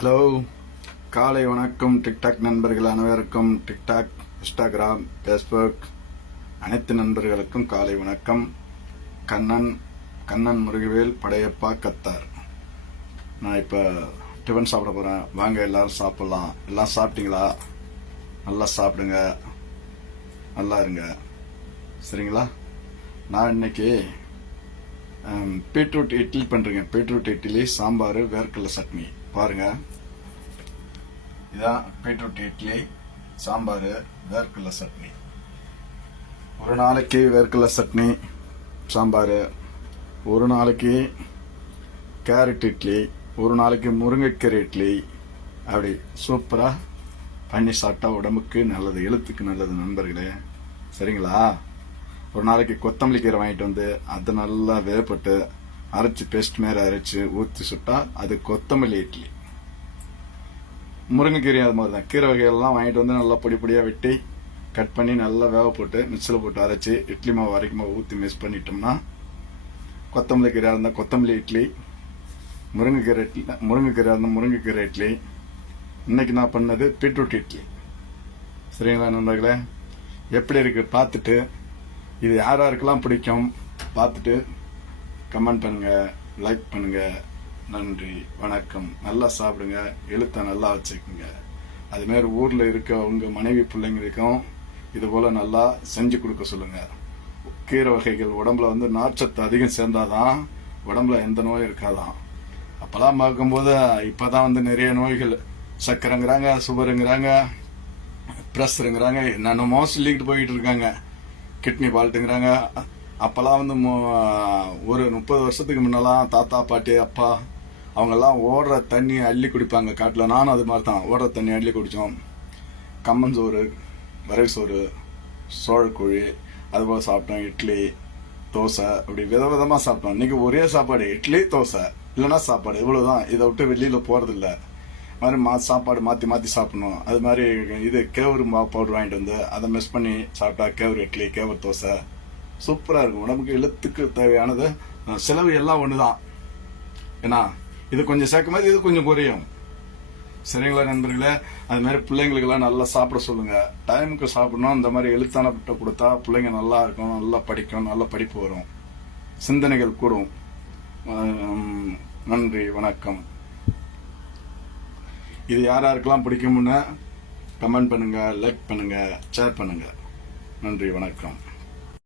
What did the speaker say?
Hello, காலை வணக்கம். TikTok நண்பர்கள் அனைவருக்கும், டிக்டாக், இன்ஸ்டாகிராம், ஃபேஸ்புக் அனைத்து நண்பர்களுக்கும் காலை வணக்கம். கண்ணன் முருகவேல் படையப்பா கத்தார். நான் இப்போ டிஃபன் சாப்பிட போகிறேன். வாங்க எல்லாரும் சாப்பிட்லாம். எல்லாம் சாப்பிட்டீங்களா? நல்லா சாப்பிடுங்க, நல்லா இருங்க, சரிங்களா? நான் இன்னைக்கு பீட்ரூட் இட்லி பண்ணுறேங்க. பீட்ரூட் இட்லி, சாம்பார், வேர்க்கடலை சட்னி. பாருங்க, இதான் பீட்ரூட் இட்லி, சாம்பார், வேர்க்கடலை சட்னி. ஒரு நாளைக்கு வேர்க்கடலை சட்னி, சாம்பார், ஒரு நாளைக்கு கேரட் இட்லி, ஒரு நாளைக்கு முருங்கைக்கீரை இட்லி. அப்படி சூப்பராக பண்ணி சாப்பிட்டா உடம்புக்கு நல்லது, எழுத்துக்கு நல்லது நண்பர்களே, சரிங்களா? ஒரு நாளைக்கு கொத்தமல்லி கீரை வாங்கிட்டு வந்து அதை நல்லா வேகப்பட்டு அரைச்சி பேஸ்ட் மாரி அரைச்சி ஊற்றி சுட்டா அது கொத்தமல்லி இட்லி. முருங்கைக்கீரை அது மாதிரி தான். கீரை வகைகள்லாம் வாங்கிட்டு வந்து நல்லா பொடி பொடியாக வெட்டி கட் பண்ணி நல்லா வேக போட்டு மிக்சியில் போட்டு அரைச்சி இட்லி மாவு வரைக்கும் ஊற்றி மிக்ஸ் பண்ணிட்டோம்னா கொத்தமல்லி கீரை இருந்தால் கொத்தமல்லி இட்லி, முருங்கைக்கீரை இருந்தால் முருங்கைக்கீரை இட்லி. இன்னைக்கு நான் பண்ணது பீட்ரூட் இட்லி. சரிங்களா நண்பர்களே? எப்படி இருக்கு பார்த்துட்டு இது யாருக்கெல்லாம் பிடிக்கும் பார்த்துட்டு கமெண்ட் பண்ணுங்க, லைக் பண்ணுங்க. நன்றி, வணக்கம். நல்லா சாப்பிடுங்க, எழுத்தை நல்லா வச்சுக்கோங்க. அதுமாரி ஊரில் இருக்க உங்க மனைவி பிள்ளைங்களுக்கும் இது போல நல்லா செஞ்சு கொடுக்க சொல்லுங்க. கீரை வகைகள் உடம்புல வந்து நார்ச்சத்து அதிகம் சேர்ந்தாதான் உடம்புல எந்த நோயும் இருக்காதான். அப்பெல்லாம் பார்க்கும்போது இப்பதான் வந்து நிறைய நோய்கள், சக்கரைங்கிறாங்க, சுகருங்கிறாங்க, ப்ரெஷருங்கிறாங்க, என்னென்னமோ சொல்லிக்கிட்டு போயிட்டு இருக்காங்க, கிட்னி ஃபால்ட்டுங்கிறாங்க. அப்பெல்லாம் வந்து ஒரு 30 வருஷத்துக்கு முன்னெல்லாம் தாத்தா பாட்டி அப்பா அவங்கெல்லாம் ஓடுற தண்ணி அள்ளி குடிப்பாங்க காட்டில். நானும் அது மாதிரி தான் ஓடுற தண்ணி அள்ளி குடித்தோம். கம்மஞ்சோறு, வரகு சோறு, சோழக்குழி அதுபோல் சாப்பிட்டோம். இட்லி, தோசை, அப்படி விதவிதமாக சாப்பிட்டோம். இன்னைக்கு ஒரே சாப்பாடு, இட்லி தோசை இல்லைன்னா சாப்பாடு, இவ்வளவுதான். இதை விட்டு வெளியில் போகிறதில்ல. மாதிரி சாப்பாடு மாற்றி மாற்றி சாப்பிடணும். அது மாதிரி இது கேவரு பவுடர் வாங்கிட்டு வந்து அதை மிக்ஸ் பண்ணி சாப்பிட்டா கேவரு இட்லி, கேவரு தோசை சூப்பராக இருக்கும். உடம்புக்கு எழுத்துக்கு தேவையானது. செலவு எல்லாம் ஒன்று தான். ஏன்னா இது கொஞ்சம் சேர்க்கும் போது இது கொஞ்சம் குறையும். சரிங்களா நண்பர்களே? அது மாதிரி பிள்ளைங்களுக்கெல்லாம் நல்லா சாப்பிட சொல்லுங்க. டைமுக்கு சாப்பிடணும். இந்த மாதிரி எழுத்தான கொடுத்தா பிள்ளைங்க நல்லா இருக்கும், நல்லா படிக்கும், நல்ல படிப்பு வரும், சிந்தனைகள் கூடும். நன்றி, வணக்கம். இது யாருக்கெல்லாம் பிடிக்கும்னு கமெண்ட் பண்ணுங்க, லைக் பண்ணுங்க, ஷேர் பண்ணுங்க. நன்றி, வணக்கம்.